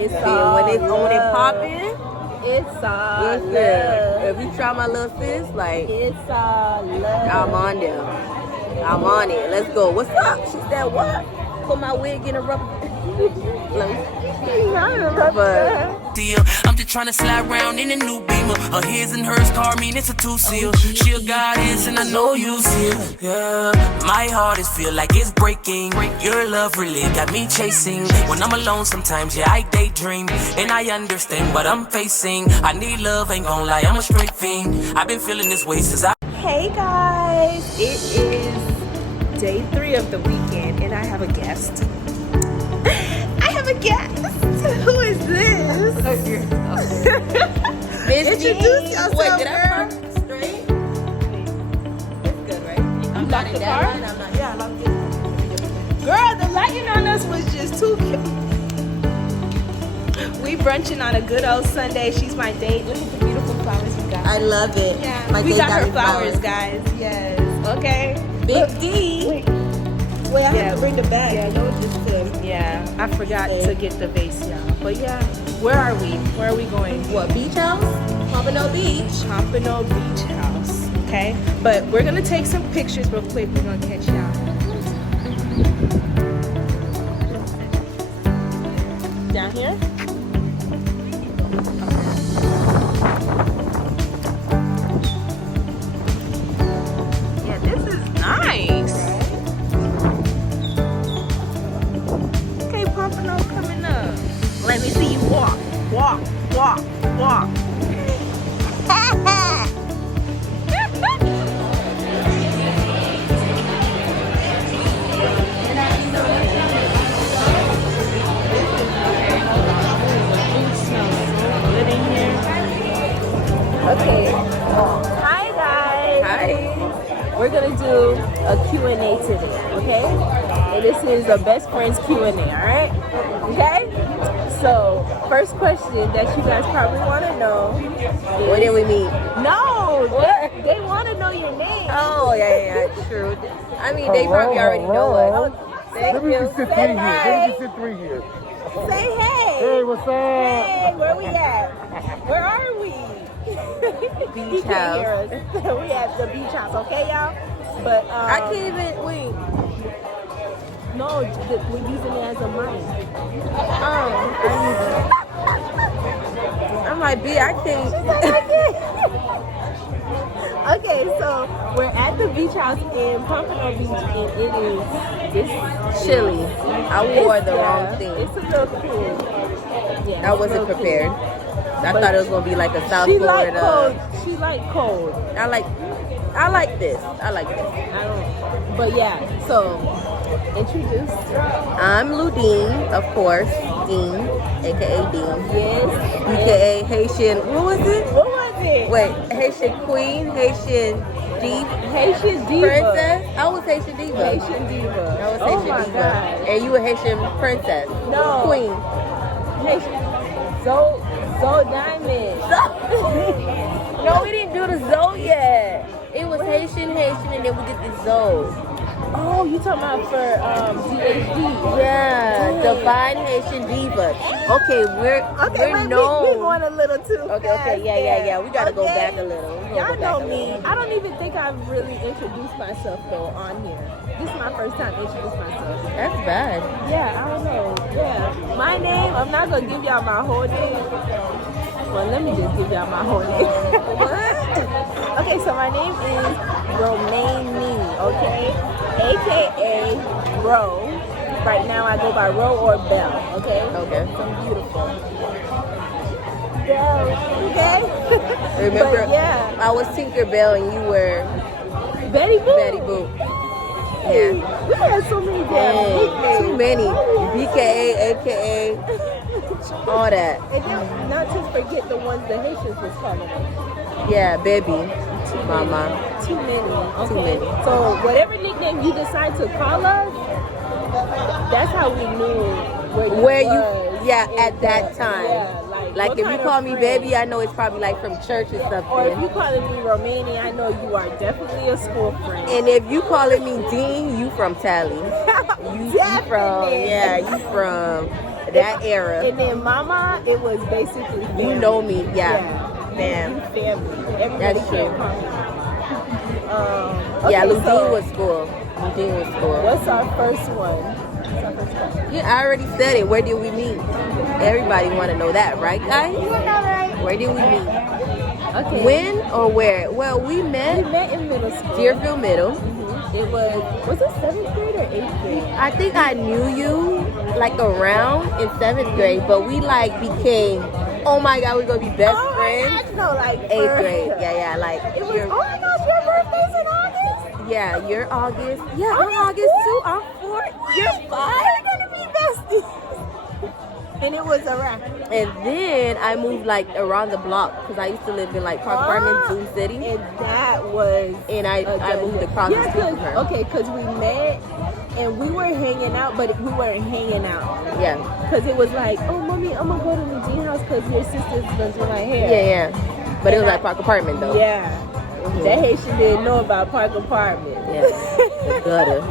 It's See, all when it love. popping, It's all yes, love. sir. If you try my little sis, like, It's all love. I'm on there. I'm on it. Let's go. What's up? She said, what? Put my wig in a rubber. I'm just trying to slide around in a new Beamer. A his and hers car, mean it's a two-seal. She a goddess and I know you see it. Yeah, my heart is feel like it's breaking. Your love really got me chasing. When I'm alone sometimes, yeah, I daydream. And I understand what I'm facing. I need love, ain't gon' lie, I'm a straight fiend. I've been feeling this way since I... Hey guys, it is day 3 of the weekend and I have a guest. I have a guest. Who is this? Bestie. Introduce yourself, Wait, did I girl. park straight? It's good, right? I'm locked not in the that car? line. I'm not. Yeah, I locked it. Girl, the lighting on us was just too cute. We brunching on a good old Sunday. She's my date. Look at the beautiful flowers we got. I love it. Yeah, My we date got her me flowers, guys. Yes. Okay. Big Look. D. Wait, I have to bring the bag. Yeah, no, just yeah, I forgot to get the vase, y'all. But yeah, where are we? Where are we going? What, beach house? Pompano Beach. Pompano Beach House. Okay, but we're gonna take some pictures real quick. We're gonna catch y'all. Down here. Yeah, this is nice. Okay, Pompano coming up. Let me see you walk, walk, walk, walk. Okay. Hi guys. Hi. We're gonna do a Q&A today, okay? And this is a best friends Q&A, all right? Okay? So, first question that you guys probably want to know is... When did we meet? No! What? They want to know your name. Oh, yeah, true. I mean, they probably already know us. Thank Let me you. just sit Say 3 here. Let hey. me just sit 3 here. Say hey. Hey, what's up? Hey, where we at? Where are we? Beach He can't house. hear us. We at the beach house, okay, y'all? But I can't even. wait. No, we're using it as a mic. I'm like, B, I can't. Okay, so we're at the beach house in Pompano Beach, and it's Chilly. I wore the wrong thing. It's a little cool. Yeah, I wasn't prepared. I thought it was gonna be like a South She Florida. like cold. She like cold. I like this. I don't. But yeah. So introduce. I'm Ludine, of course. Dean, aka Dean. Yes. AKA Haitian. What was it? What was it? Wait, Haitian Queen, Haitian Diva, Haitian diva. Princess. I was Haitian Diva. Haitian diva. I was Oh Haitian my Diva. God. And you were Haitian Princess. No. Queen. Haitian. So Diamond. No, we didn't do the Zoe yet. It was Haitian, and then we did the Zoe. Oh, you talking about for DHD? Yeah, Divine Haitian Diva. Okay, we're known. We going a little too fast. Okay, yeah. We gotta go back a little. Y'all know me. I don't even think I've really introduced myself though on here. This is my first time introducing myself. That's bad. Yeah, I don't know. Yeah, my name. I'm not gonna give y'all my whole name. Well, let me just give y'all my whole name. What? Okay, so my name is Romaine, okay? AKA Ro. Right now I go by Ro or Belle, okay? Okay. I'm beautiful. Belle, okay? Remember, But yeah, I was Tinkerbell and you were Betty Boop. Betty Boop. Yeah. We had so many damn nicknames. Too many. BKA, AKA, all that. And then not to forget the ones the Haitians was calling us. Yeah, baby. Mama. Too many. Okay. Too many. So whatever nickname you decide to call us, that's how we knew where you was at that time. Yeah, like if you call me baby, I know it's probably like from church or something. Or if you calling me Romani, I know you are definitely a school friend. And if you calling me Dean, you from Tally. You from That era. And then Mama, it was basically family. You know me, yeah. Man. Family. Everybody That's true. shared Mama. Yeah, Okay, Ludine so was school. Ludine was school. what's our first one? What's our first question? Yeah, I already said it. Where did we meet? Everybody want to know that, right, guys? Where did we meet? Okay. When or where? Well, we We met met in middle school. Deerfield Middle. It was it 7th grade or 8th grade? I think I knew you like around in 7th grade, but we like became, oh my God, we're going to be best Oh my friends. gosh, no, like 8th first. grade. Yeah, like It was, you're, oh my gosh, your birthday's in August? yeah, you're August. Yeah, Are I'm we August four? too. I'm 4. You're 5. We're gonna be besties. And it was around. And then I moved like around the block because I used to live in like Park Apartments, Zoom City. And that was. And I moved across the street from her. Okay, because we met and we were hanging out, but we weren't hanging out. Yeah. Because it was like, oh, mommy, I'm gonna go to Eugene house because your sister's gonna do my hair. Yeah. But it was like Park Apartment though. Yeah. That Haitian didn't know about Park Apartment. Yeah. The gutter.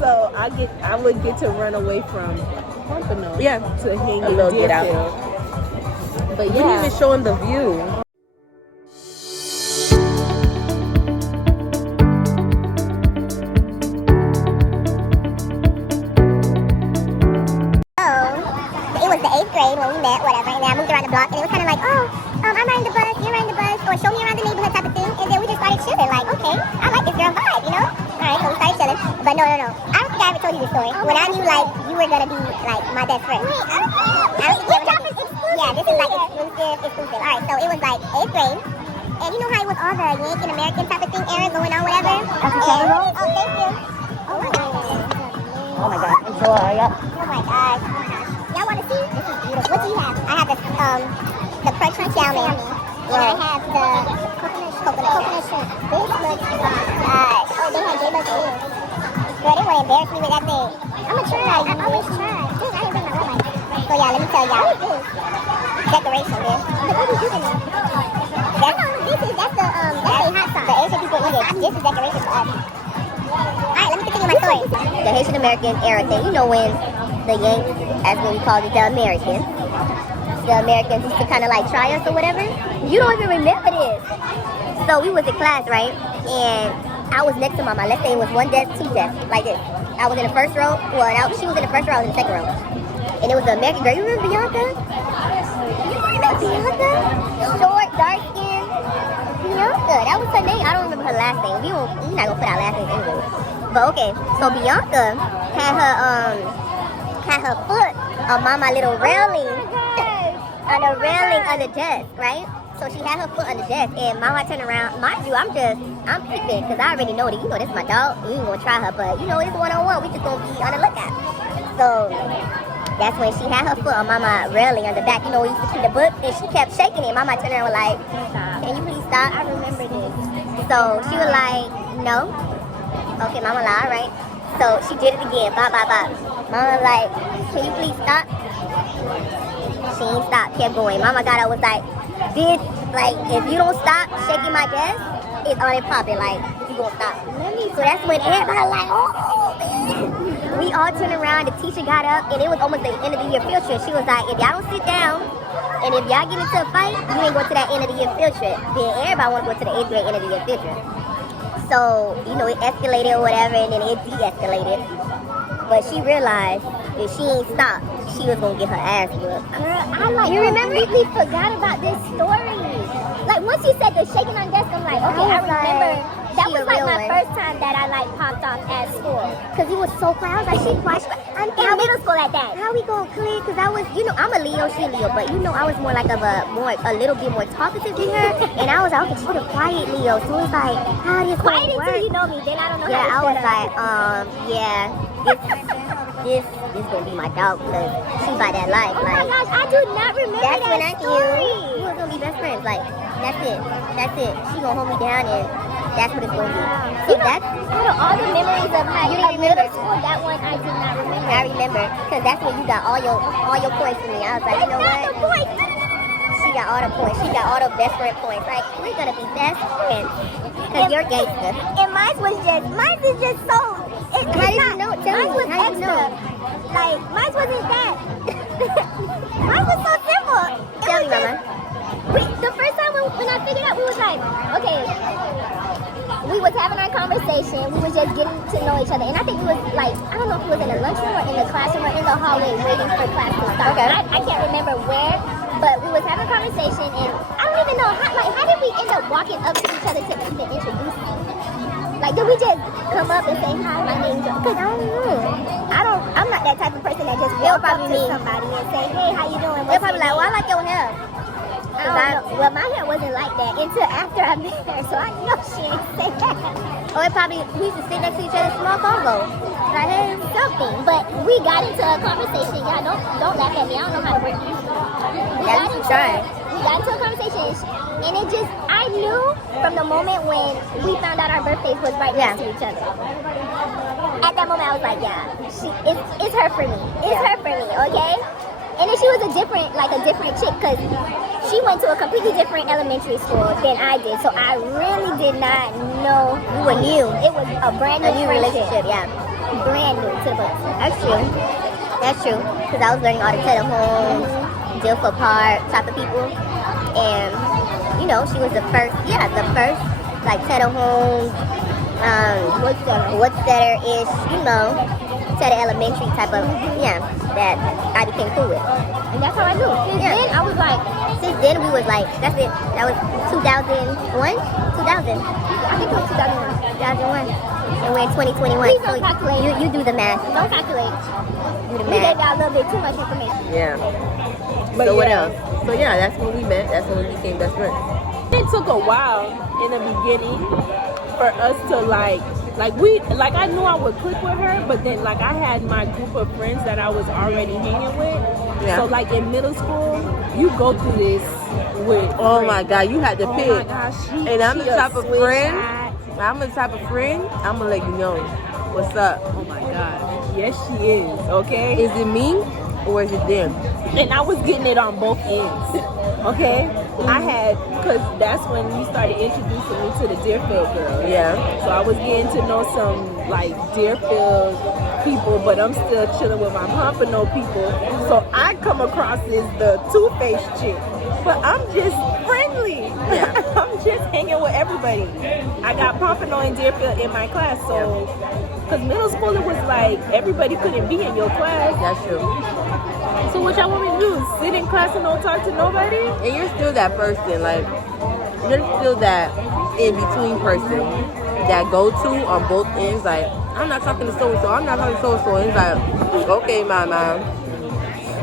So I would get to run away from Pompano. Yeah. To hang A in little get out. Deerfield. But We didn't even show him the view. It was the 8th grade when we met, whatever, and then I moved around the block, and it was kind of like, oh, I'm riding the bus, you're riding the bus, or show me around the neighborhood type of thing, and then we just started chilling, like, okay, I like this girl vibe, you know? Alright, so we started chilling, but no. I don't think I ever told you this story. When I knew, like, you were gonna be, like, my best friend. Wait, I don't think you ever Yeah, this is, like, exclusive. Alright, so it was, like, 8th grade, and you know how it was all the Yankee American type of thing era going on, whatever? Oh, thank you. Oh my God. Oh my God. Enjoy. Yep. Oh my gosh. Y'all want to see? This is beautiful. What do you have? I have the crunch chow mein. And I have the coconut shrimp. This looks gosh. Oh, they have too. Girl, they want to embarrass me with that thing. I'm going to try. I always try. Dude, I didn't bring my light. So yeah, let me tell y'all. What is this? Decoration, man. What are you doing there? That's the hot sauce. The Asian people eat it. This is decoration for us. Alright, let me continue my story. The Haitian American era thing. You know when the Yanks, as when we called it, the Americans used to kind of like try us or whatever. You don't even remember this. So we was in class, right? And I was next to Mama. Let's say it was one desk, two desks, like this. I was in the first row. Well, she was in the first row. I was in the second row. And it was the American girl. You remember Bianca? Bianca? Short, dark skin. Bianca. That was her name. I don't remember her last name. We're not gonna put our last name anyway. But okay, so Bianca had her foot on Mama's little railing, on the railing on the desk, right? So she had her foot on the desk, and Mama turned around. Mind you, I'm picking because I already know that, you know, this is my dog. You ain't gonna try her, but you know, it's one-on-one. We just gonna be on the lookout. So that's when she had her foot on Mama's railing on the back. You know, we used to keep the book, and she kept shaking it. Mama turned around and was like, "Can you please stop?" I remember this. So she was like, "No." Okay, Mama lied, all right. So she did it again. Bop, bop, bop. Mama was like, "Can you please stop?" She ain't stopped, kept going. Mama got up, was like, if you don't stop shaking my desk, it's on and popping. Like, you gonna stop. So that's when everybody like, oh, man. We all turned around, the teacher got up, and it was almost the end of the year field trip. She was like, if y'all don't sit down, and if y'all get into a fight, you ain't go to that end of the year field trip. Then everybody want to go to the 8th grade end of the year field trip. So, you know, it escalated or whatever, and then it de-escalated. But she realized if she ain't stopped, she was gonna get her ass whooped. Girl, you completely forgot about this story. Like, once you said the shaking on desk, I'm like, okay, I remember. That was like my first time that I like popped off at school. Cause it was so quiet. I was like, she quiet. I'm in middle school at that. How we gonna click? Cause I was, you know, I'm a Leo, she a Leo, but you know, I was more like a little bit more talkative than her. And I was like, okay, she's a quiet Leo. So it was like, how do you quiet until you know me? Then I don't know. Yeah, I was like, yeah, this gonna be my dog because she by that life. Oh like, my gosh, I do not remember that when I story. We were gonna be best friends. Like, that's it. She gonna hold me down and that's what it's going to be. So that's out of all the memories of how you remember school, that one I do not remember. I remember because that's when you got all your points for me. I was like, you know what? She got all the points. She got all the best friend points. Like, we're gonna be best friends because you're gangster. And mine is just How did you know? Tell me. How did you know? Like, mine wasn't that. Mine was so simple. Tell me, Mama. The first time when I figured out, we was like, okay, we was having our conversation. We was just getting to know each other. And I think it was like, I don't know if it was in the lunchroom or in the classroom or in the hallway waiting for class to start. Okay. I can't remember where, but we was having a conversation. And I don't even know, how did we end up walking up to each other to even introduce us? Like, did we just come up and say, hi, my name's Joe? Because I don't know. I'm not that type of person that just walk up to somebody and say, hey, how you doing? They're probably like, well, I like your hair. I don't know. Well, my hair wasn't like that until after I met her, so I know she ain't say that. Or it probably, we used to sit next to each other small convo. Like, hey, something. But we got into a conversation. Y'all don't laugh at me. I don't know how to work these. We got into a conversation, and it just, I knew from the moment when we found out our birthdays was right next to each other. At that moment, I was like, yeah, it's her for me. It's her for me, okay? And then she was a different chick, because she went to a completely different elementary school than I did. So I really did not know. You were new. It was a brand new relationship, yeah. Brand new to the books. That's true. Because I was learning all the telehomes, Dilfa Park type of people. And, you know, she was the first, like, telehomes, what's better-ish, you know, Tedder Elementary type of, that I became cool with. And that's how I knew. Then I was like, since then we was like, that's it. That was 2001? 2000. I think it was 2001. And we're in 2021. Please don't calculate. You do the math. Don't calculate. Do the math. We gave y'all a little bit too much information. Yeah. So what else? So yeah, that's when we met. That's when we became best friends. It took a while in the beginning for us to like I knew I would click with her, but then like I had my group of friends that I was already hanging with. Yeah. So like in middle school, you go through this with oh my god, you had to pick. My gosh, and I'm the type of friend. I'm the type of friend. I'm gonna let you know what's up. Oh my god, yes she is. Okay, is it me or is it them? And I was getting it on both ends. Okay, I had, because that's when you started introducing me to the Deerfield girls. Yeah. So I was getting to know some like Deerfield people, but I'm still chilling with my Pompano people. So I come across as the two-faced chick, but I'm just friendly. Yeah. I'm just hanging with everybody. I got Pompano and Deerfield in my class, so because middle school it was like everybody couldn't be in your class. That's true. So what y'all want me to do? Sit in class and don't talk to nobody? And you're still that person, like, you're still that in-between person that go-to on both ends, like, I'm not talking to so-and-so, I'm not talking to so-and-so, and it's like, okay, Mama.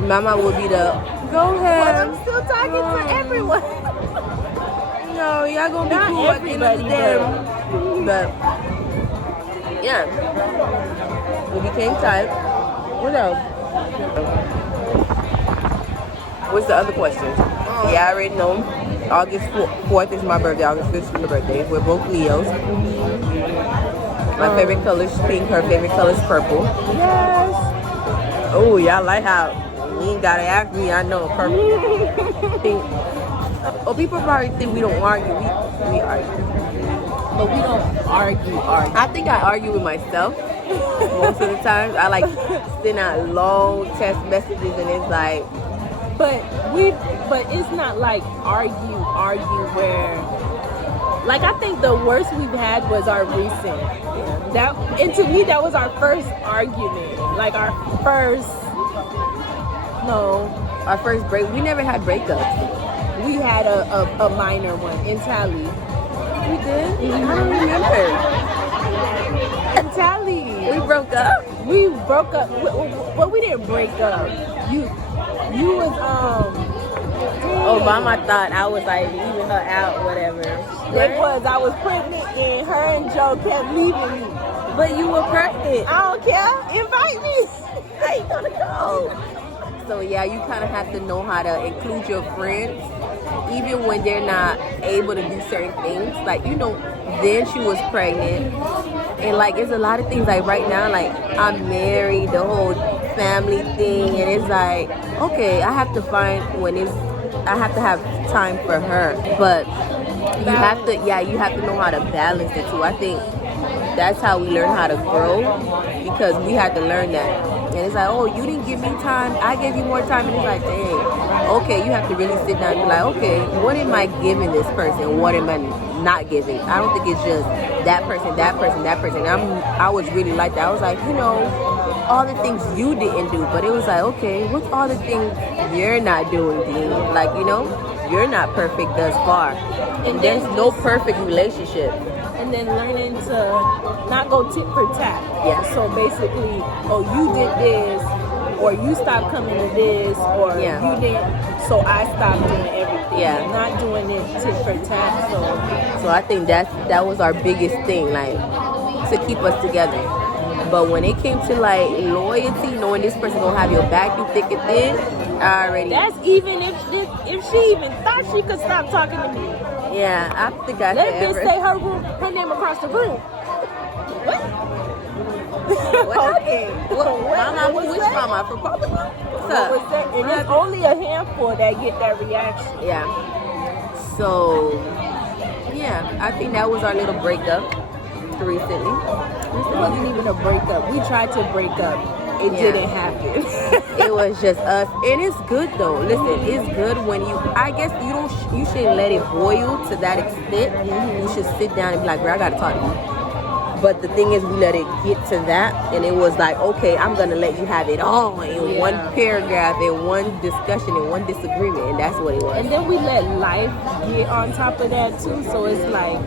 Mama will be the, go ahead. But I'm still talking to everyone. No, y'all gonna be cool at the end of the day. But, yeah. We became tight. What else? What's the other question? Yeah, I already know. August 4th is my birthday. August 5th is my birthday. We're both Leos. My favorite color is pink. Her favorite color is purple. Yes. Oh, y'all like how you ain't gotta ask me. I know purple, pink. Oh, people probably think we don't argue. We argue, but we don't argue. I think I argue with myself most of the times. I like send out long text messages, and it's like. But it's not like argue where, like, I think the worst we've had was our recent. And to me that was our first argument. Like our first break. We never had breakups. We had a minor one in Tally. We did? Mm-hmm. I don't remember. In Tally. We broke up? We broke up. Well, we didn't break up. You was Obama thought I was like leaving her out, whatever. Right? It was. I was pregnant and her and Joe kept leaving me. But you were pregnant. I don't care. Invite me. I ain't gonna go. So yeah, you kind of have to know how to include your friends, even when they're not able to do certain things. Like, you know, then she was pregnant, and like it's a lot of things. Like right now, like I'm married, the whole family thing, and it's like, okay, I have to find I have to have time for her, but you have to know how to balance it too. I think that's how we learn how to grow, because we had to learn that. And it's like, oh, you didn't give me time, I gave you more time. And it's like, dang, okay, you have to really sit down and be like, okay, what am I giving this person? What am I not giving? I don't think it's just that person, that person, that person. I was really like that. I was like, you know, all the things you didn't do, but it was like, okay, what's all the things you're not doing, Dean? Like, you know, you're not perfect thus far. And there's no perfect relationship. And then learning to not go tit for tat. Yeah. So basically, oh, you did this, or you stopped coming to this, or you didn't, so I stopped doing everything. Yeah. Not doing it tit for tat. So I think that was our biggest thing, like, to keep us together. But when it came to like loyalty, knowing this person gonna have your back through thick and thin, I already. That's even if she even thought she could stop talking to me. Yeah, I think I Let said bitch say her name across the room. What? What Okay. Mama, which mama? From Pompano? What's up? And there's only a handful that get that reaction. Yeah. So, yeah, I think that was our little breakup recently. It wasn't even a breakup. We tried to break up. It didn't happen. It was just us, and it's good though. Listen, it's good when I guess you shouldn't let it boil to that extent. You should sit down and be like, bro, I gotta talk to you. But the thing is, we let it get to that, and it was like, okay, I'm gonna let you have it all in one paragraph, in one discussion, in one disagreement, and that's what it was. And then we let life get on top of that too. So it's like,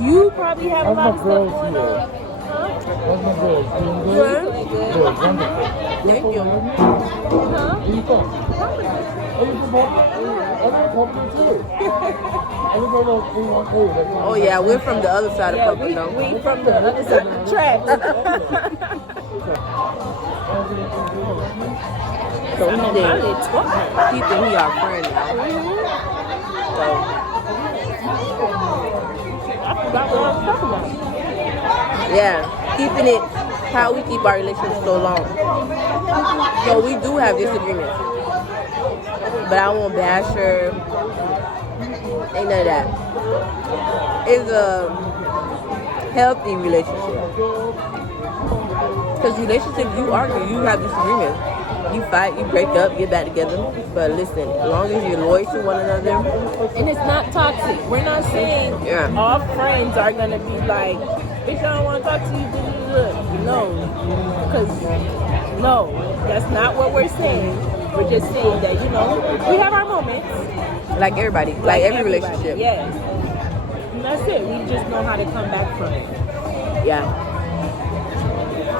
you probably have a lot of stuff going on. How's my girl? Doing good? Good, wonderful. Thank you. Huh? Where you from? Oh, you from Pompano? I live in Pompano too. I live over in Pompano. Oh yeah, we're from the other side of We Pompano. from the other side of the track. So he Probably think he our friend now. I forgot what I was talking about. Yeah, keeping it how we keep our relationship so long. So we do have disagreements, but I won't bash her. Ain't none of that. It's a healthy relationship. Because relationships, you argue, you have disagreements. You fight, you break up, get back together. But listen, as long as you're loyal to one another. And it's not toxic. We're not saying all friends are going to be like, bitch, I don't want to talk to you. No. Because, no, that's not what we're saying. We're just saying that, you know, we have our moments. Like everybody. Like every relationship. Yes. And that's it. We just know how to come back from it. Yeah.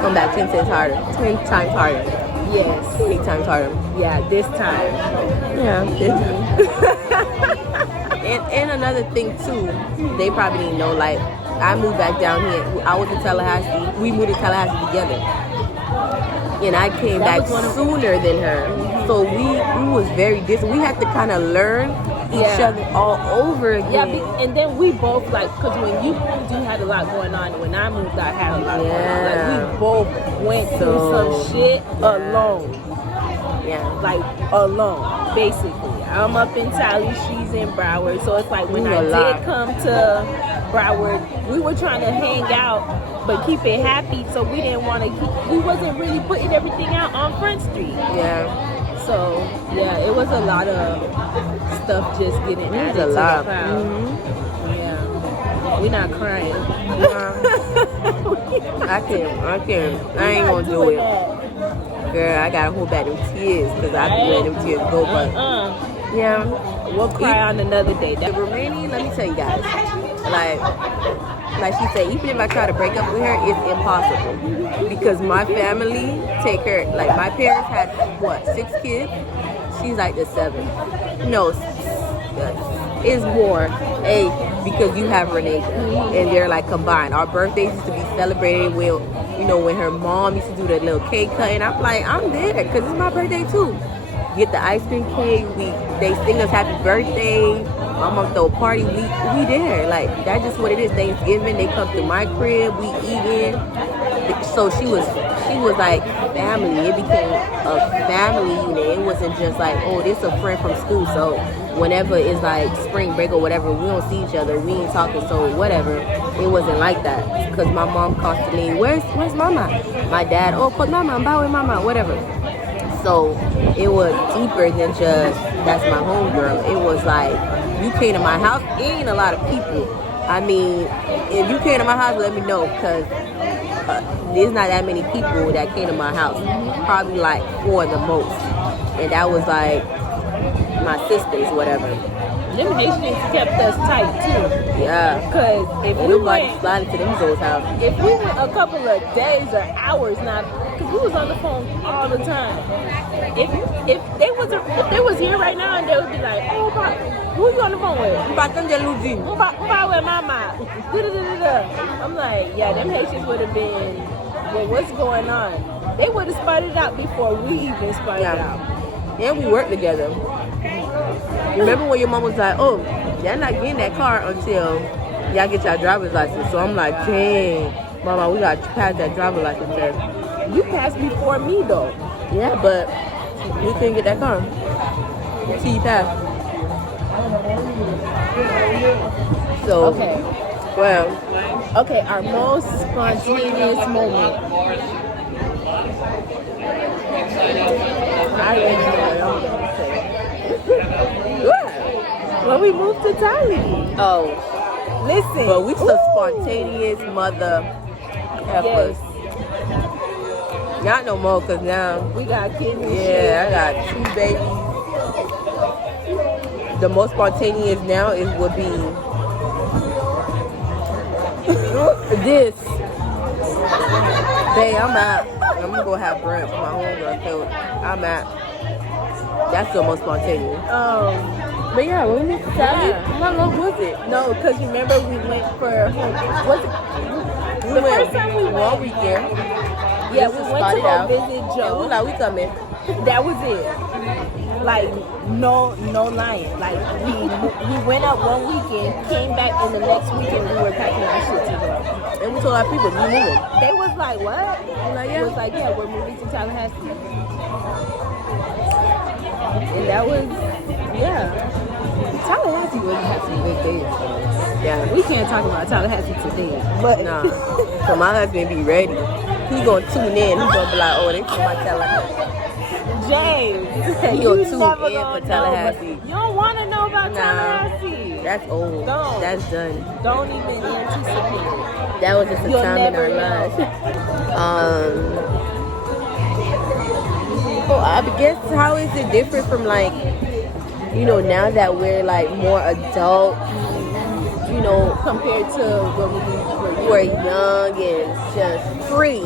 Come back 10 times harder. 10 times harder. Yes. 20 times harder. Yeah, this time. Yeah, this time. and another thing too, they probably didn't know, like, I moved back down here. I was in Tallahassee. We moved to Tallahassee together. And I came back sooner than her. So we was very distant. We had to kind of learn each other all over again. Yeah, and then we both, like, because when you moved, you had a lot going on. And when I moved, I had a lot going on. Like, we both went through some shit alone. Yeah. Like, alone, basically. I'm up in Tally, she's in Broward. So it's like when I did come to Broward, we were trying to hang out, but keep it happy. So we didn't want to we wasn't really putting everything out on Front Street. Yeah. So, yeah, it was a lot of stuff just getting added to the crowd. Yeah. We're not crying. I can't. I ain't gonna do it. Girl, I gotta hold back them tears because I be letting them tears go. But yeah, we'll cry on another day. The remaining, let me tell you guys, like she said, even if I try to break up with her, it's impossible because my family take her. Like my parents had 6 kids. She's like the 7th. No, it's more 8 because you have Renee and they're like combined. Our birthdays used to be celebrated with, you know, when her mom used to do that little cake cutting. I'm like, I'm there because it's my birthday too. Get the ice cream cake. They sing us happy birthday. My mom throw a party. We there. Like that's just what it is. Thanksgiving, they come to my crib. We eating. So she was she was like family. It became a family unit. It wasn't just like, oh, this a friend from school, so whenever it's like spring break or whatever, we don't see each other, we ain't talking, so whatever. It wasn't like that, because my mom constantly, where's mama? My dad, oh, put mama, bow with mama, whatever. So it was deeper than just, that's my homegirl. It was like, you came to my house, it ain't a lot of people. I mean, if you came to my house, let me know, because there's not that many people that came to my house. Probably like 4 the most. And that was like my sisters, whatever. Them Haitians kept us tight too. Yeah. Because if we nobody went, sliding to them girls' house. if we went a couple of days or hours, not because we was on the phone all the time. If they was here right now and they would be like, oh, who you on the phone with? Who about with mama? I'm like, yeah, them Haitians would have been, well, what's going on? They would have spotted out before we even spotted out. And we worked together. Remember when your mom was like, oh, y'all not getting that car until y'all get your driver's license. So I'm like, dang, mama, we got to pass that driver's license test. You passed before me though. Yeah, but you couldn't get that car until you passed. So, Okay. Well, Okay, our most spontaneous moment. I already know what I'm gonna say. When we moved to Thailand. oh, Listen. but we some spontaneous mother effers. Yes. Not no more, because now, We got kids. and yeah, I got 2 babies. The most spontaneous now would be this. Babe, I'm out. I'm gonna go have brunch with my homegirl. So I'm out. That's the most spontaneous. But yeah, when we moved to Saudi, how long was it? No, because remember we went for was it We the went first time we one went? weekend. Yeah, Just we went to started go out. visit And we Joe. like, we coming. That was it. Like no lying. Like we went up one weekend, came back, and the next weekend we were packing our shit to go. And we told our people, we moving. They was like, what? We're like, It yeah. was like, yeah, we're moving to Tallahassee. And that was, yeah. Tallahassee really had some good days. Yeah. We can't talk about Tallahassee today, but Nah. So my husband be ready. He gonna tune in. He gonna be like, oh, they from my Tallahassee. James, He you gonna tune never in gonna for Tallahassee. know, but you don't want to know about Nah. Tallahassee. That's old. Don't. That's done. Don't even anticipate. That was just a You'll time in never our know. lives. Well, I guess how is it different from like, you know, now that we're like more adult, you know, Compared to when we we're young and just free.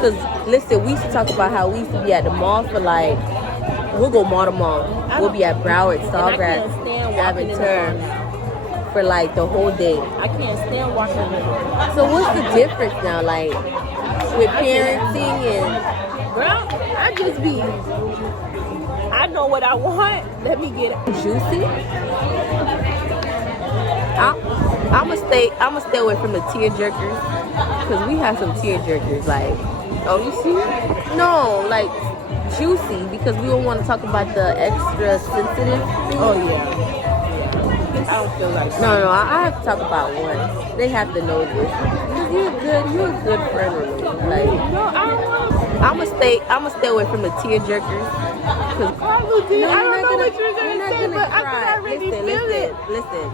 Cause listen, we used to talk about how we used to be at the mall for like, we'll go mall to mall. We'll be at Broward, I Sawgrass, can't stand walking in the Aventurn for like the whole day. I can't stand walking in the mall. So what's the difference now, like with parenting and? Girl, I just be. I know what I want. Let me get it. Juicy. I'ma stay away from the tear jerkers, cause we have some tear jerkers. Like, oh, you see? No, like juicy, because we don't want to talk about the extra sensitive. Oh yeah. I don't feel like. No, I have to talk about one. They have to know this. You're a good friend with me. Like, No, I don't want to. I'ma stay away from the tear jerkers. Cause Carlos, I No, don't know what you're you're gonna not say, gonna but I cry. can already feel it. Listen.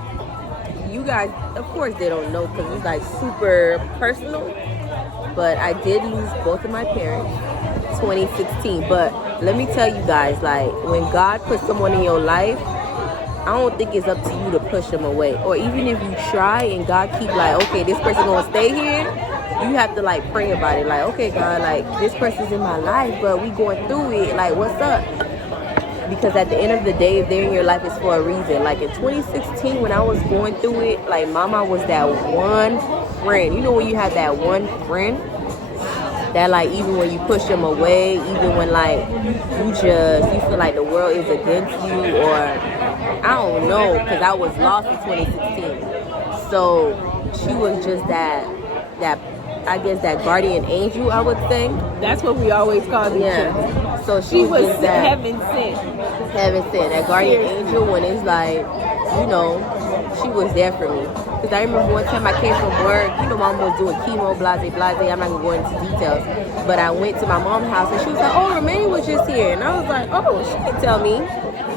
You guys, of course, they don't know because it's like super personal. But I did lose both of my parents, 2016. But let me tell you guys, like when God puts someone in your life, I don't think it's up to you to push them away. Or even if you try and God keep like, okay, this person gonna stay here. You have to like pray about it. Like, okay, God, like this person's in my life, but we going through it. Like, what's up? Because at the end of the day, if they're in your life, it's for a reason. Like in 2016, when I was going through it, like Mama was that one friend. You know when you have that one friend that like even when you push them away, even when like you feel like the world is against you, or I don't know, because I was lost in 2016. So she was just that I guess that guardian angel, I would say. That's what we always called each other. Yeah. So She was just that heaven sent. heaven sent, that guardian angel, when it's like, you know, she was there for me. Because I remember one time I came from work, you know, mom was doing chemo, blase, blase. I'm not going to go into details. But I went to my mom's house and she was like, oh, Romaine was just here. And I was like, oh, she didn't tell me.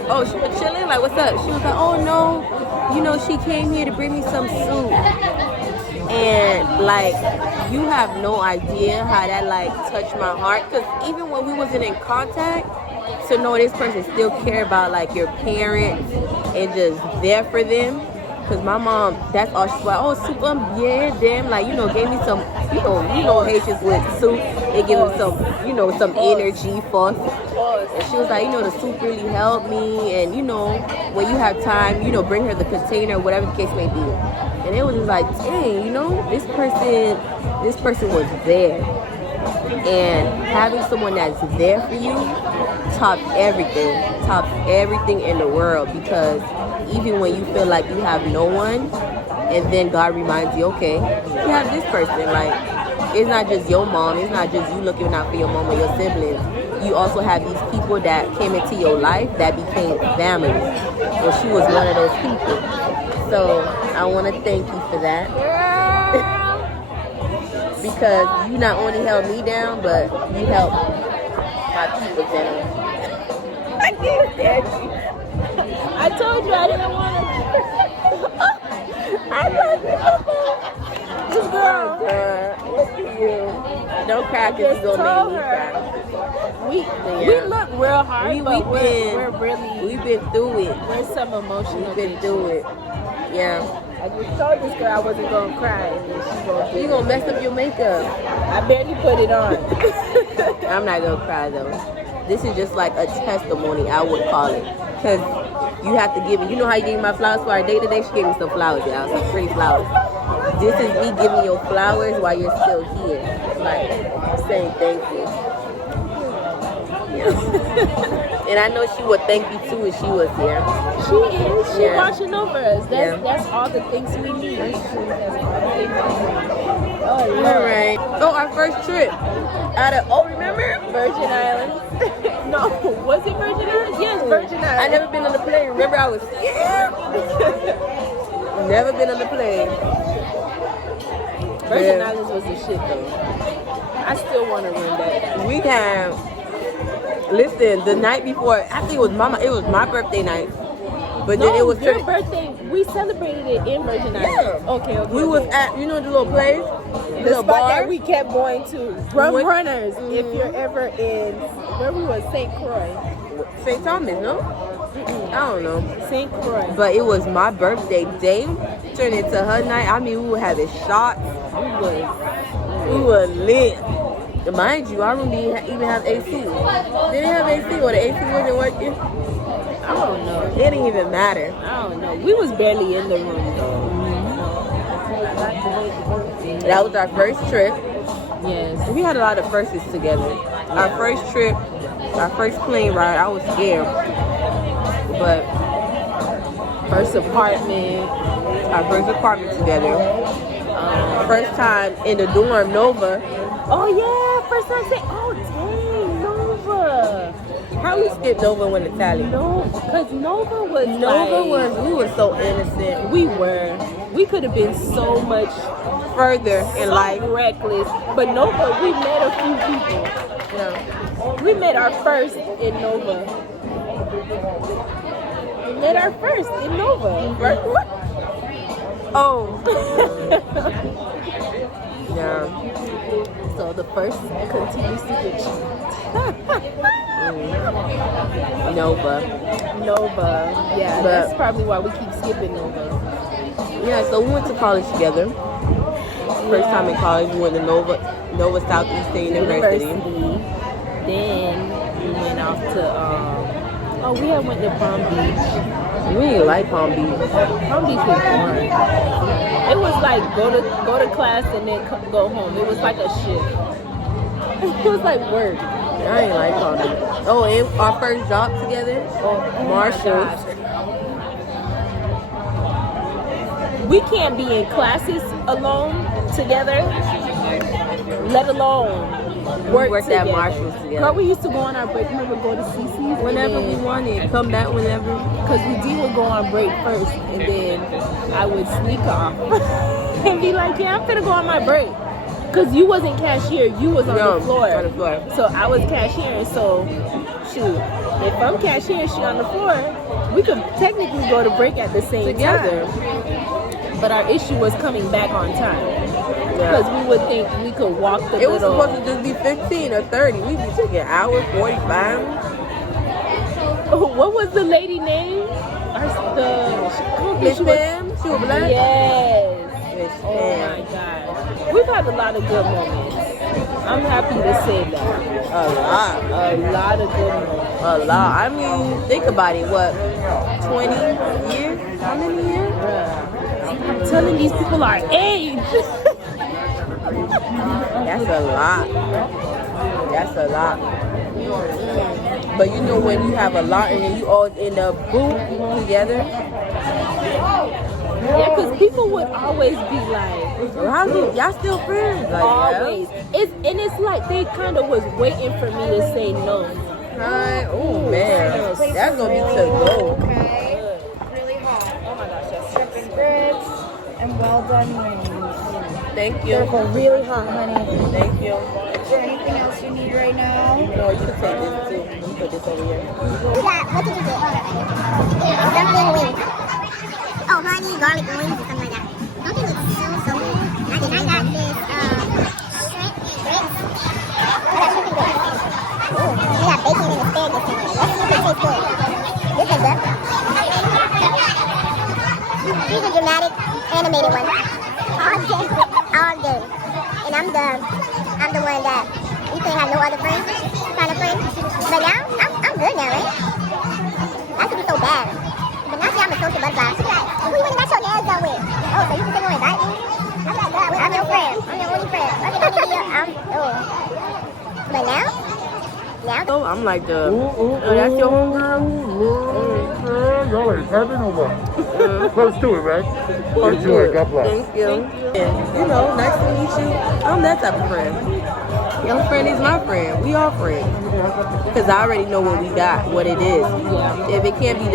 Oh, she was chilling? Like, what's up? She was like, oh, no, you know, she came here to bring me some soup. And, like, you have no idea how that, like, touched my heart. Because even when we wasn't in contact, to know this person still care about, like, your parents and just there for them. Because my mom, that's all she's like, oh, soup, yeah, damn, like, you know, gave me some, you know, Haitians with soup, they give them some, you know, some energy for us. And she was like, you know, the soup really helped me, and, you know, when you have time, you know, bring her the container, whatever the case may be. And it was just like, dang, you know, this person was there. And having someone that's there for you tops everything in the world, because even when you feel like you have no one, and then God reminds you, okay, you have this person. Like, it's not just your mom, it's not just you looking out for your mom or your siblings. You also have these people that came into your life that became family. And she was one of those people. So I want to thank you for that. Because you not only held me down, but you helped my people down. I can't stand you. I told you I didn't want to. I love you. This girl. Look at you. Don't cry because you're going to make me cry. We look real hard, but we're really... We've been through it. We're some emotional. We've been through it. Yeah. I just told this girl I wasn't going to cry. And then You're going to mess up your makeup. I barely put it on. I'm not going to cry, though. This is just like a testimony, I would call it. Because you have to give it. You know how you gave me my flowers for our day today? She gave me some flowers, y'all. Some pretty flowers. This is me giving you flowers while you're still here. Like, saying thank you. Yeah. And I know she would thank you too if she was here. She is. She watching over us. That's all the things we need. Oh, yeah. All right. Oh, our first trip. Remember? Virgin Islands. No, was it Virgin Islands? Yes, Virgin Islands. I never been on the plane. Remember, I was scared. Never been on the plane. Virgin Islands was the shit though. I still want to run that. We can. Listen, the night before, I think it was my birthday night. But then it was your birthday. We celebrated it in Virgin Islands. Yeah. Okay. We was at, you know, the little place, the spot bar that we kept going to. Runners. Mm-hmm. If you're ever in, where we was, St. Croix. St. Thomas, no? I don't know. St. Croix. But it was my birthday day. Turned into her night. I mean, we were having shots. We were lit. Mind you, our room didn't even have AC. Did it have AC or the AC wasn't working? I don't know. It didn't even matter. I don't know. We was barely in the room though. That was our first trip. Yes. We had a lot of firsts together. Our first trip, our first plane ride, I was scared. But first apartment. Our first apartment together. First time in the dorm, Nova. Oh yeah, first time saying, oh dang, Nova. How we skipped Nova and went to Tally? No, because Nova was we were so innocent. We were. We could have been so much further in life. Reckless. But Nova, we met a few people. Yeah. We met our first in Nova. We met our first in Nova. What? Oh. Yeah. So the first continues to get Nova. Yeah, that's probably why we keep skipping Nova. Yeah, so we went to college together. First time in college, we went to Nova Southeastern University. Then we went off to we had went to Palm Beach. We didn't like Palm Beach. Palm Beach was boring. It was like go to class and then go home. It was like a shift. It was like work. I ain't like Palm Beach. Oh, and our first job together, Marshalls. We can't be in classes alone together. let alone work worked together. at Marshall's together. Girl, we used to go on our break. Remember, go to CC's Whenever we wanted, come back whenever. Because D would go on break first, and then I would sneak off and be like, "Yeah, I'm finna go on my break." Because you wasn't cashier, you was on the floor. On the floor. So I was cashier, so shoot, if I'm cashier and she on the floor, we could technically go to break at the same Together. time. But our issue was coming back on time. Because we would think we could walk the It was little... supposed to just be 15 or 30. We'd be taking hours, 45. What was the lady name? Miss Pam? She was black? Yes. Miss Oh Pam. my gosh. We've had a lot of good moments. I'm happy to say that. A lot. A lot of good moments. A lot. I mean, think about it. What? 20 years? How many years? I'm telling these people our age. That's a lot. That's a lot. But you know when you have a lot and then you all in a group together. Yeah, because people would always be like, Well, how you? Y'all still friends? Like, always. It's like they kind of was waiting for me to say no. Right? Oh man, that's gonna be to go. Okay. Really hot. Oh my gosh, yes. Shrimp and grits and well done wings. Thank you. They're really hot, honey. Thank you. Is there anything else you need right now? No, you can take this too. Let me put this over here. You got, what did you get? Something wings. Oh, honey, garlic wings or something like that. Don't they look so good? I got this, shrimp grits. I got shrimp and grits. Ooh, you got bacon and asparagus in it. Let's see if it tastes good. This is good. These are dramatic, animated ones. All day. All day. And I'm the one that you can't have no other friends, kind of friend. But now, I'm good now, right? That could be so bad. But now see, I'm a social butterfly. She be like, who you went and got your nails done with? Oh, so you can take on invite me? I'm like, God, I'm your friend. I'm your only friend. But now? So I'm like the. Oh, that's your homegirl. Y'all are having or what? Close to it, right? Close to it. God bless. Thank you. And, you know, nice to meet you. I'm that type of friend. Your friend is my friend. We all friends. Because I already know what we got, what it is. If it can't be,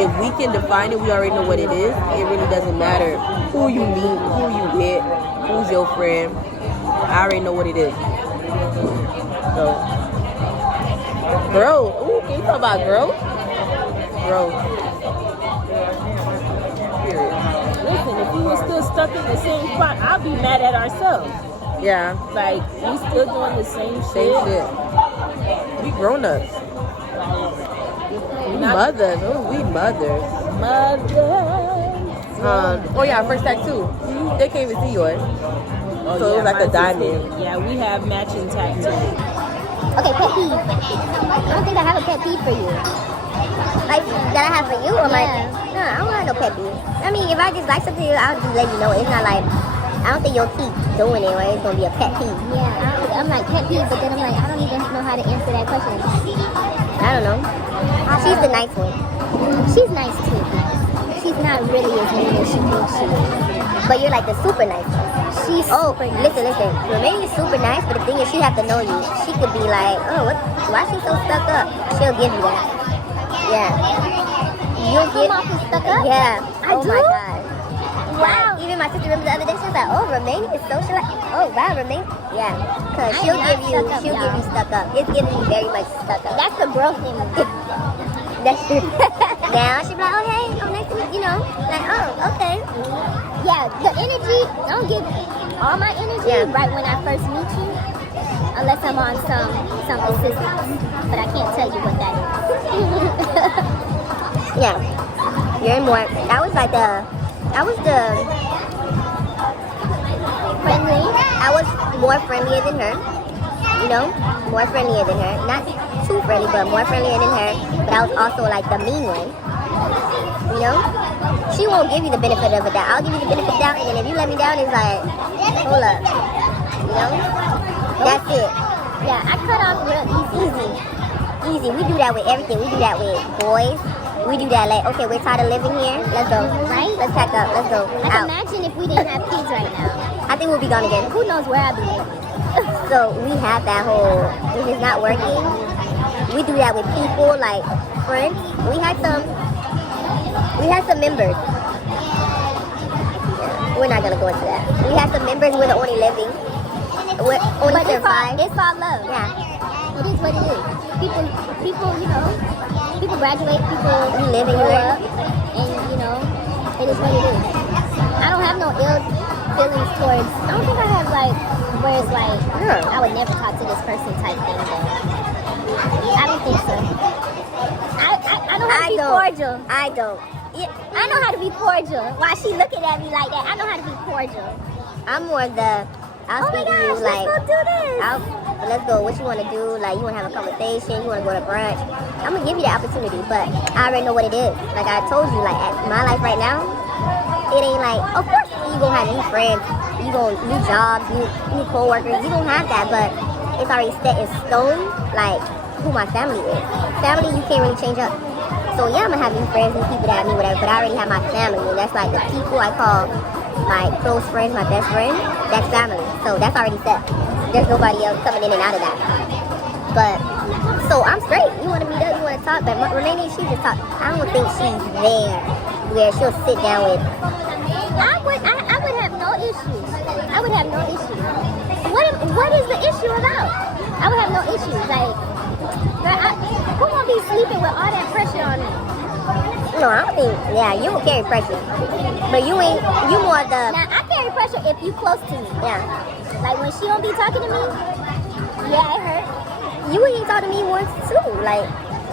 if we can define it, we already know what it is. It really doesn't matter who you meet, who you with, who's your friend. I already know what it is. So, growth. Ooh, can you talk about growth? Growth. Period. Listen, if we were still stuck in the same spot, I'd be mad at ourselves. Yeah. Like, we still doing the same Same shit. shit. We grown-ups. We mothers. Oh, we mothers. Oh yeah, first tattoo. They can't even see yours. Oh, So it was like a mine's diamond. the same. Yeah, we have matching tattoos. Okay, pet peeve. I don't think I have a pet peeve for you. Like, that I have for you or like, no, I don't have no pet peeve. I mean, if I just like something, I'll just let you know. It's not like, I don't think you'll keep doing it or it's going to be a pet peeve. Yeah, I'm like, pet peeve, but then I'm like, I don't even know how to answer that question. I don't know. She's the nice one. She's nice too. She's not really as mean as she thinks she is. But you're like the super nice one. She's super nice. Listen. Romaine is super nice, but the thing is she have to know you. She could be like, oh, why is she so stuck up? She'll give you that. Yeah. You'll get stuck up? Yeah. Oh my God. Wow. Like, even my sister remember the other day, she was like, oh, Romaine is so like, oh wow, Romaine. Yeah. Cause she'll give you stuck up. It's giving you very much stuck up. That's the growth in me. That's true. Now she'll be like, oh hey, oh nice to meet you, know. Like, oh, okay. Yeah, the energy, I don't give all my energy right when I first meet you. Unless I'm on some assistance. But I can't tell you what that is. Yeah. You're more, I was the friendly. I was more friendlier than her. You know? More friendlier than her. Not too friendly, but more friendlier than her. But I was also like the mean one. You know? She won't give you the benefit of a doubt. I'll give you the benefit of the doubt, and then if you let me down, it's like, hold up. You know? That's it. Yeah, I cut off real easy. We do that with everything. We do that with boys. We do that like, okay, we're tired of living here. Let's go. Right? Let's pack up. Let's go. Like, imagine if we didn't have kids right now. I think we'll be gone again. Who knows where I'll be. So we have that whole, if it's not working, we do that with people, like friends. We had some members. Yeah, we're not gonna go into that. We had some members who were the only living. We're only survived. It's all love. Yeah. It is what it is. People, you know, people graduate, people You live and you grow learn. up, and you know, it is what it is. I don't have no ill feelings towards. I don't think I have like where it's like I would never talk to this person type thing. Though. I don't think so. I know how to be cordial. I don't. Yeah, I know how to be cordial. Why she looking at me like that? I know how to be cordial. I'm more the. I'll Oh my speak to you gosh, like. let's go do this. Let's go. What you want to do? Like, you want to have a conversation? You want to go to brunch? I'm gonna give you the opportunity, but I already know what it is. Like I told you, like at my life right now, it ain't like. Of course, you gonna have new friends, you gonna new jobs, new coworkers. You gonna have that, but it's already set in stone. Like who my family is. Family, you can't really change up. So yeah, I'm gonna have new friends, new people that have me, whatever. But I already have my family, and that's like the people I call my close friends, my best friend. That's family. So that's already set. There's nobody else coming in and out of that. But so I'm straight. You want to meet up, you want to talk, but Renee, she just talk. I don't think she's there where she'll sit down with. I would have no issues. I would have no issues. What is the issue about? I would have no issues. Like, girl, who gonna be sleeping with all that pressure on me? No, I don't think. Yeah, you will carry pressure, but you ain't. You more the. Now I carry pressure if you close to me. Yeah. Like when she don't be talking to me. Yeah, it hurt. You ain't talk to me once too. Like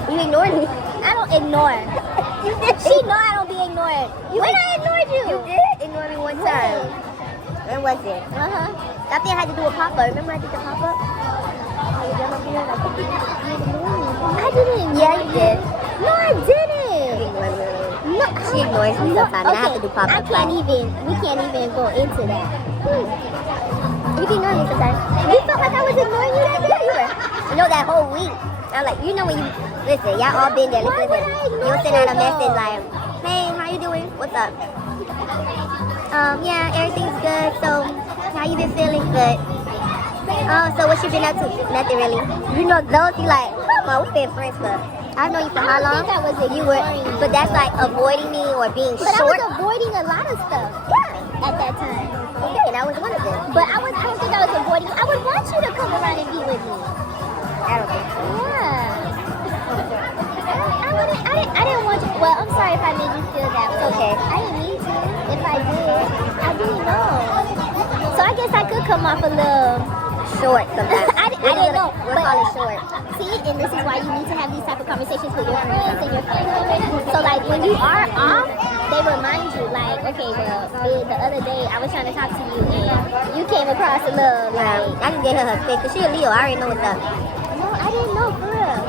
you ignored me. I don't ignore. You did. She know I don't be ignored. When I ignored you? You did ignore me one time. When was it? I think I had to do a pop up. Remember I did the pop up? I didn't. Yeah, you did. No, I didn't. No, she ignores me sometimes. And I have to do pop I up. can't even. We can't even go into that. You can ignore me sometimes. You felt like I was ignoring you that day. You were. You know that whole week. I'm like, you know when you listen, y'all all been there. Why Listen, would I ignore you'll send out a you, message though? like, hey, how you doing? What's up? Yeah, everything's good. So, how you been feeling? Good. Oh, so what you been up to? Nothing really. You know those, you like, come on, we've been friends for. I've known you for how long? I don't think I was You were, ignoring you. but that's like avoiding me or being But short. I was avoiding a lot of stuff. Yeah. At that time. Okay, and I was one of them. But I don't think I was avoiding you. I would want you to come around and be with me. I don't think so. Yeah. I didn't want you. Well, I'm sorry if I made you feel that way. Okay. I didn't mean to. If I did, I didn't know. So I guess I could come off a little Short sometimes. I didn't know. We'll But call it short. see, and this is why you need to have these type of conversations with your friends and your family. So like when you are off, they remind you like, okay, well, the other day I was trying to talk to you and you came across a little like, I can get her fake, because she a Leo. I already know what's up. no, I didn't know for real.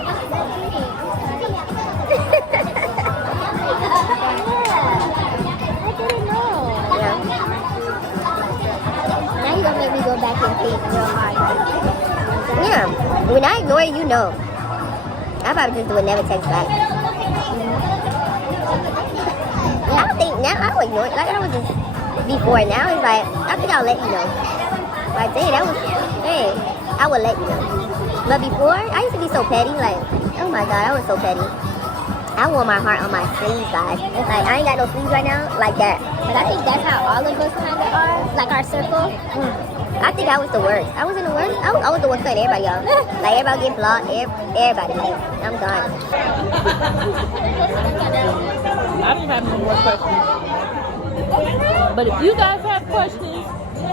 Yeah, I didn't know. Yeah. Now you gonna make me go back and think real hard. Yeah. When I ignore you, you know. I probably just would never text back. I don't think now I would ignore it. Like I was just before. Now it's like I think I'll let you know. Like dang, that was hey, I would let you know. But before I used to be so petty. Like oh my god, I was so petty. I wore my heart on my sleeves, guys. It's like I ain't got no sleeves right now, like that. But I think that's how all of us kind of are, like our circle. I think I was the worst. I wasn't the worst. I was the one cutting everybody off. Like everybody getting blocked. Everybody. Like I'm gone. I don't have no more questions. But if you guys have questions,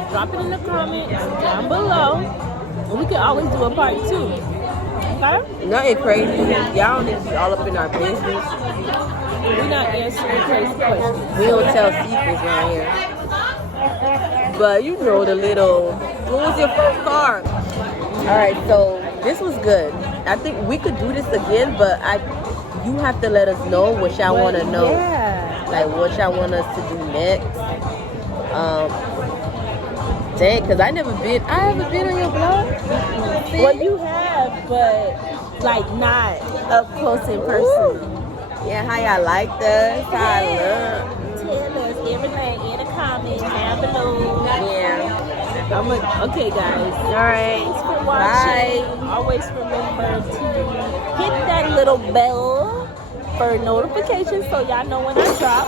drop it in the comments down below. And we can always do a part 2. Okay? Nothing crazy. Y'all don't need to be all up in our business. We're not answering crazy questions. We don't tell secrets around here. But you know the little, what was your first car? Alright, so this was good. I think we could do this again, but you have to let us know what y'all want to know. Yeah. Like what y'all want us to do next. Dang, because I haven't been on your blog. Well, you have, but like not up close in person. Yeah, how y'all like us, how I look. Tell us everything in the comments down below. Yeah. Okay, guys. All right. Thanks for watching. Always remember to hit that little bell for notifications so y'all know when I drop.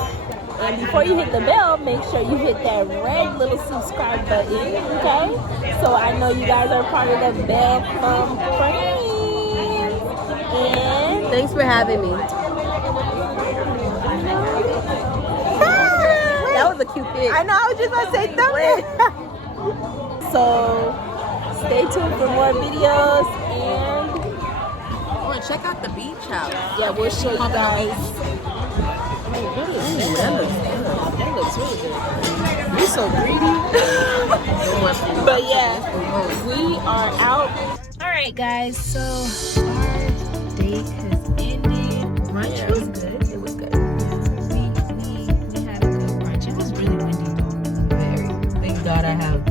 And before you hit the bell, make sure you hit that red little subscribe button, okay? So I know you guys are part of the Bell from Friends. And Thanks for having me. That was a cute pic. I know, I was just gonna say thumbnail. So stay tuned for more videos and Oh, check out the beach house. yeah, we'll show you guys. That looks really good. You're so greedy. But yeah, we are out. Alright guys, so our date has ended. Brunch was good. It was good. We had a good brunch. It was really windy though. Very. Thank God I have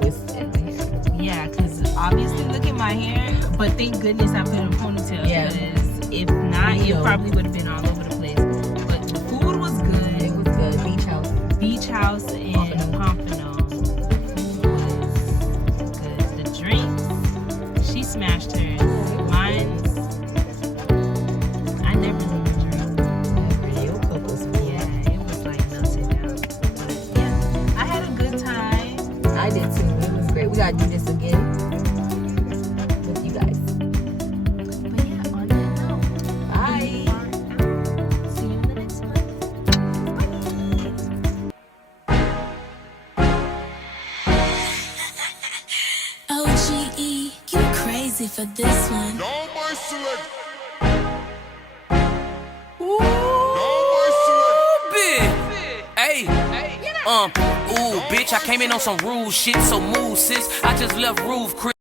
twisted hair. Yeah, because obviously look at my hair. But thank goodness I put in a ponytail. Yeah. Because if not, it probably would have been all over the place. But the food was good. It was good. Beach house. Beach house in Pompano. Good. The drinks, she smashed hers. Mine's, I never took a drink. Yeah, it was like melted down. But yeah, I had a good time. I did too. It was great. We gotta do this again with you guys. But yeah, on that note, Bye. we are out. See you in the next one. OGE, you crazy for this one. Hey, ooh, bitch, I came in on some rude shit, so move, sis. I just left roof, Chris.